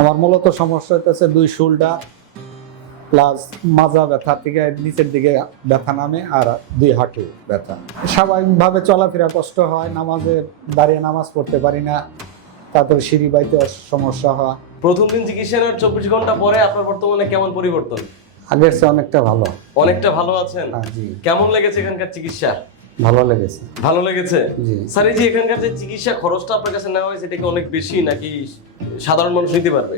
আমার মূলত সমস্যা হচ্ছে দুই শোল্ডার প্লাস মাজা ব্যথা থেকে নিচের দিকে ব্যথা নামে আর দুই হাঁটু ব্যথা। স্বাভাবিকভাবে চলাফেরা কষ্ট হয়, নামাজে দাঁড়িয়ে নামাজ পড়তে পারি না, তারপরে সিঁড়ি বাইতে সমস্যা হয়। প্রথম দিন চিকিৎসা নেওয়ার 24 ঘন্টা পরে আপনার বর্তমানে কেমন পরিবর্তন? আগের চেয়ে অনেকটা ভালো। অনেকটা ভালো আছেন? জি। কেমন লেগেছে এখানকার চিকিৎসা? ভালো লেগেছে। ভালো লেগেছে? জি। স্যার, এই যে এখানকার যে চিকিৎসা খরচটা আপনার কাছে নেওয়া হয়েছে, এটা কি অনেক বেশি নাকি সাধারণ মানুষ নিতে পারবে?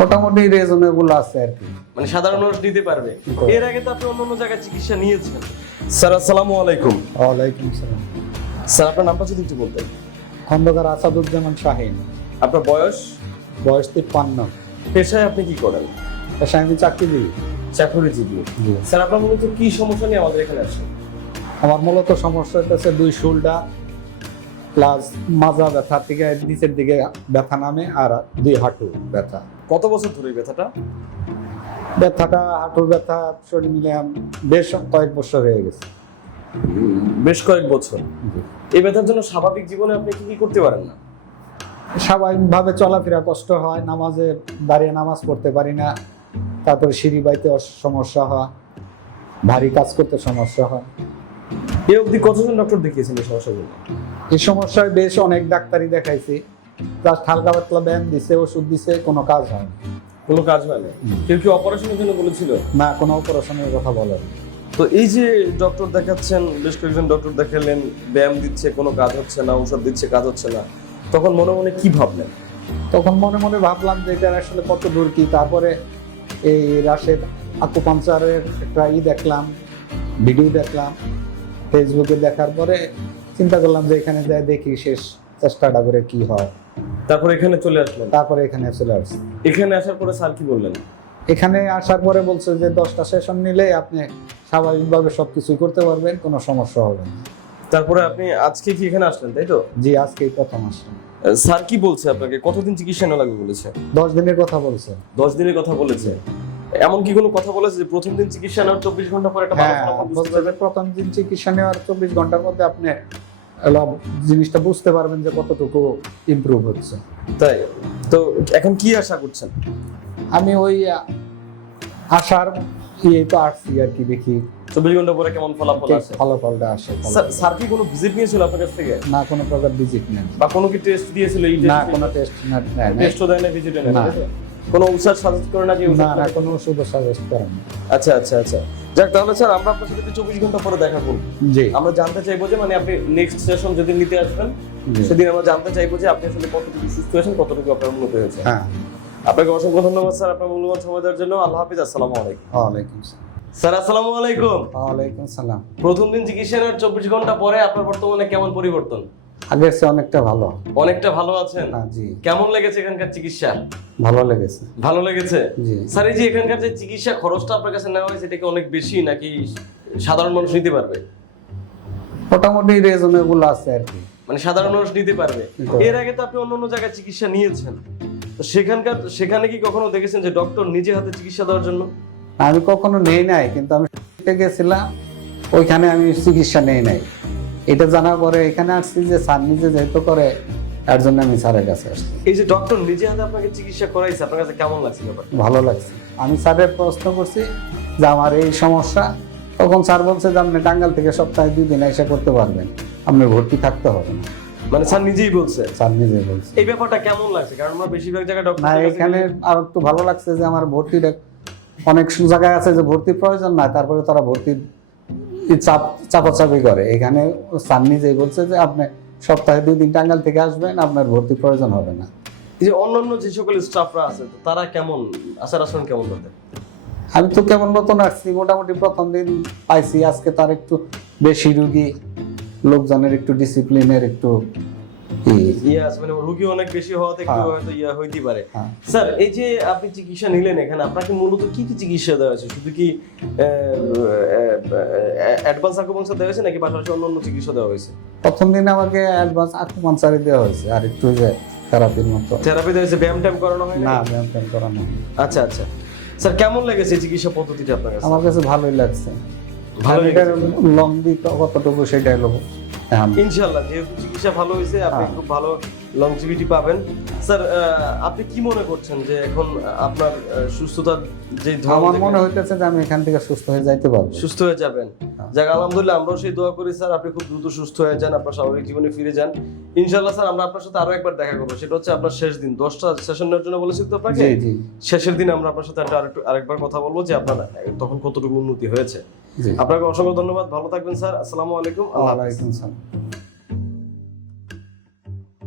মোটামুটি রিজনেবল আছে আর কি, মানে সাধারণ মানুষ নিতে পারবে। এর আগে তো আপনি অন্য জায়গায় চিকিৎসা নিয়েছেন। স্যার আসসালামু আলাইকুম। ওয়ালাইকুম সালাম। স্যার, আপনার নামটা যদি একটু বলতেন। খন্দকার আসাদুজ্জামান শাহিন। আপনার বয়স? বয়স 53। পেশায় আপনি কি করেন? পেশায় আমি চাকরিজীবী। চাকরিজীবী। জি। স্যার, আপনার মূলত কি সমস্যা নিয়ে আমাদের এখানে আসেন? আমার মূলত সমস্যা হচ্ছে দুই শোল্ডার প্লাস মাজা ব্যথা থেকে নিচের দিকে ব্যথা নামে আর দুই হাঁটু ব্যথা। কত বছর ধরে এই ব্যথাটা? ব্যথাটা হাঁটুর ব্যথা শরীর মিলে বেশ কয়েক বছর হয়ে গেছে। বেশ কয়েক বছর। এই ব্যথার জন্য স্বাভাবিক জীবনে আপনি কি কি করতে পারেন না? স্বাভাবিকভাবে চলাফেরা কষ্ট হয়, নামাজে দাঁড়িয়ে নামাজ পড়তে পারি না, তারপরে সিঁড়ি বাইতে সমস্যা হয়, ভারী কাজ করতে সমস্যা হয়। এই অবধি কতজন ডক্টর দেখিয়েছেন এই সমস্যাগুলো? এই সমস্যায় বেশ অনেক ডাক্তারই দেখাইছি, জাস্ট হালকা পাতলা ব্যায়াম দিছে, ওষুধ দিছে, কোনো কাজ হয় না। কোনো কাজ হয় না? কেউ কি অপারেশনের জন্য বলেছিল? না, কোনো অপারেশনের কথা বলেন। তো এই যে ডক্টর দেখাচ্ছেন, বেশ কয়েকজন ডক্টর দেখালেন, ব্যায়াম দিচ্ছে, কোনো কাজ হচ্ছে না, ওষুধ দিচ্ছে, কাজ হচ্ছে না, তখন মনে মনে কি ভাবলেন? তখন মনে মনে ভাবলাম যে এটা আসলে কত দূর কি। তারপরে এই রাশেদ আকুপাঞ্চারের একটা দেখলাম, ভিডিও দেখলাম ফেসবুকে, দেখার পরে চিন্তা করলাম যে এখানে যাই দেখি, শেষ চেষ্টাটা করে কি হয়। তারপরে এখানে চলে আসলেন? তারপরে এখানে চলে আসছি। এখানে আসার পরে স্যার কি বললেন? এখানে আসার পরে বলছে যে 10টা সেশন নিলে আপনি স্বাভাবিকভাবে সবকিছুই করতে পারবেন, কোনো সমস্যা হবে না। তারপরে আপনি আজকে কি এখানে আসলেন, তাই তো? জি, আজকেই প্রথম আসলাম। স্যার কি বলছে আপনাকে? কতদিন চিকিৎসা নেওয়া লাগবে বলেছে? 10 দিনের কথা বলছে। 10 দিনের কথা বলেছে? এমন কি কোনো কথা বলেছে যে প্রথম দিন চিকিৎসা নেওয়ার 24 ঘন্টা পরে একটা ভালো হ্যাঁ, ফলাফল বুঝতে বলছে যে পারবেন? প্রথম দিন চিকিৎসা নেওয়ার 24 ঘন্টার মধ্যে আপনি জিনিসটা বুঝতে পারবেন যে কতটুকু ইমপ্রুভ হচ্ছে। তাই তো এখন কি আশা করছেন? আমি ওই আশার তো আসছি আর কি, দেখি 24 ঘন্টা পরে কেমন ফলাফল আসে। ফলাফলটা আসে। স্যার কি কোনো ভিজিট নিয়েছিল আপনার কাছ থেকে? না, কোনো প্রকার ভিজিট নেই। বা কোনো কি টেস্ট দিয়েছিল? এই না, কোনো টেস্ট না। টেস্টও দেয় না, ভিজিটও নেয় না? না। কোনো ওষুধ সাজেস্ট করে না যে ওষুধ না, খাবেন? কোনো ওষুধ সাজেস্ট করেন না। আচ্ছা আচ্ছা আচ্ছা, যাক তাহলে স্যার আমরা আপনার সাথে 24 ঘন্টা পরে দেখা করব। জি। আমরা জানতে চাইবো যে মানে আপনি নেক্সট সেশন যদি নিতে আসবেন, সেদিন আমরা জানতে চাইবো যে আপনি আসলে কতটুকু সুস্থ হয়েছেন, কতটুকু আপনার উন্নতি হয়েছে। হ্যাঁ। আপনাকে অসংখ্য ধন্যবাদ স্যার আপনার মূল্যবান সময় দেওয়ার জন্য। আল্লাহ হাফিজ। আসসালামু আলাইকুম। ওয়ালাইকুম সালাম। স্যার আসসালামু আলাইকুম। ওয়ালাইকুম সালাম। প্রথম দিন চিকিৎসা নেওয়ার 24 ঘন্টা পরে আপনার বর্তমানে কেমন পরিবর্তন? আগের চেয়ে অনেকটা ভালো। অনেকটা ভালো আছেন? হ্যাঁ, জি। কেমন লেগেছে এখানকার চিকিৎসা? ভালো লেগেছে। ভালো লেগেছে? জি। স্যার, এই যে এখানকার যে চিকিৎসা খরচটা আপনার কাছে নেওয়া হয়েছে, এটা কি অনেক বেশি নাকি সাধারণ মানুষ নিতে পারবে? মোটামুটি রিজনেবল আছে আর কি, মানে সাধারণ মানুষ নিতে পারবে। এর আগে তো আপনি অন্য জায়গায় চিকিৎসা নিয়েছেন, তো সেখানে কি কখনো দেখেছেন যে ডক্টর নিজে হাতে চিকিৎসা দেওয়ার জন্য? আমি কখনো নেই নাই, কিন্তু আমি গেছিলাম, ওইখানে আমি চিকিৎসা নেই নাই। এটা জানার পরে এখানে আসছি যে স্যার নিজে যেহেতু করে, তার জন্য আমি স্যারের কাছে আসছি। এই যে ডক্টর নিজে হাতে আপনাকে চিকিৎসা করাইছে, আপনার কাছে কেমন লাগছে ব্যাপারটা? ভালো লাগছে। আমি স্যারের প্রশ্ন করছি যে আমার এই সমস্যা, তখন স্যার বলছে যে আপনি টাঙ্গাইল থেকে সপ্তাহে 2 দিন এসে করতে পারবেন, আপনার ভর্তি থাকতে হবে না। মানে স্যার নিজেই বলছে? স্যার নিজেই বলছে। এই ব্যাপারটা কেমন লাগছে? কারণ আমরা বেশিরভাগ জায়গায় না, ডক্টর এখানে আর একটু ভালো লাগছে যে আমার ভর্তিটা, অনেক জায়গায় আছে যে ভর্তির প্রয়োজন নাই, তারপরে তারা ভর্তির চাপাচাপি করে। এখানে স্যার নিজেই বলছে যে আপনি সপ্তাহে 2 দিন টাঙ্গাইল থেকে আসবেন, আপনার ভর্তির প্রয়োজন হবে না। এই যে অন্যান্য যে সকল স্টাফরা আছে, তো তারা কেমন আচার আচরণ কেমন তাদের? আমি তো কেমন মতন আসছি, মোটামুটি প্রথম দিন পাইছি। আজকে তার একটু বেশি রুগী, লোকজনের একটু ডিসিপ্লিনের একটু মানে রোগী অনেক বেশি হওয়াতে একটু হয়তো হইতে পারে। হ্যাঁ। স্যার, এই যে আপনি চিকিৎসা নিলেন এখানে, আপনাকে মূলত কি কি চিকিৎসা দেওয়া হয়েছে? শুধু কি অ্যাডভান্স আকুপাঞ্চার দেওয়া হয়েছে নাকি পাশাপাশি অন্য চিকিৎসা দেওয়া হয়েছে? প্রথম দিন আমাকে অ্যাডভান্স আকুপাঞ্চারই দেওয়া হয়েছে, আর একটু যে থেরাপির মতো। থেরাপি দেওয়া হয়েছে, ব্যায়াম ট্যায়াম করানো হয় না, ব্যায়াম ট্যায়াম করানো হয়নি। আচ্ছা আচ্ছা। স্যার, কেমন লেগেছে চিকিৎসা পদ্ধতিটা আপনার কাছে? আমার কাছে ভালোই লাগছে। ভালো এটার লং দিক কতটুকু সেটাই লোক এখন ইনশাআল্লাহ যেহেতু চিকিৎসা ভালো হয়েছে আপনি হ্যাঁ। খুব ভালো লংজিভিটি পাবেন। স্যার আপনি কি মনে করছেন যে এখন আপনার সুস্থতার যে ধরন আমার দেখে মনে হইতেছে যে আমি এখান থেকে সুস্থ হয়ে যাইতে পারবো। সুস্থ হয়ে যাবেন? যাক আলহামদুলিল্লাহ, আমরাও সেই দোয়া করি স্যার আপনি খুব দ্রুত সুস্থ হয়ে যান, আপনার স্বাভাবিক জীবনে ফিরে যান ইনশাআল্লাহ। স্যার আমরা আপনার সাথে আরো একবার দেখা করবো, সেটা হচ্ছে আপনার শেষ দিন 10টা সেশন নেওয়ার জন্য বলেছি তো আপনাকে। জি জি শেষের দিন আমরা আপনার সাথে আরেকবার কথা বলবো যে আপনার তখন কতটুকু উন্নতি হয়েছে। জি। আপনাকে অসংখ্য ধন্যবাদ, ভালো থাকবেন স্যার। আসসালামু আলাইকুম, আল্লাহ হাফেজ। ওয়ালাইকুম আসসালাম।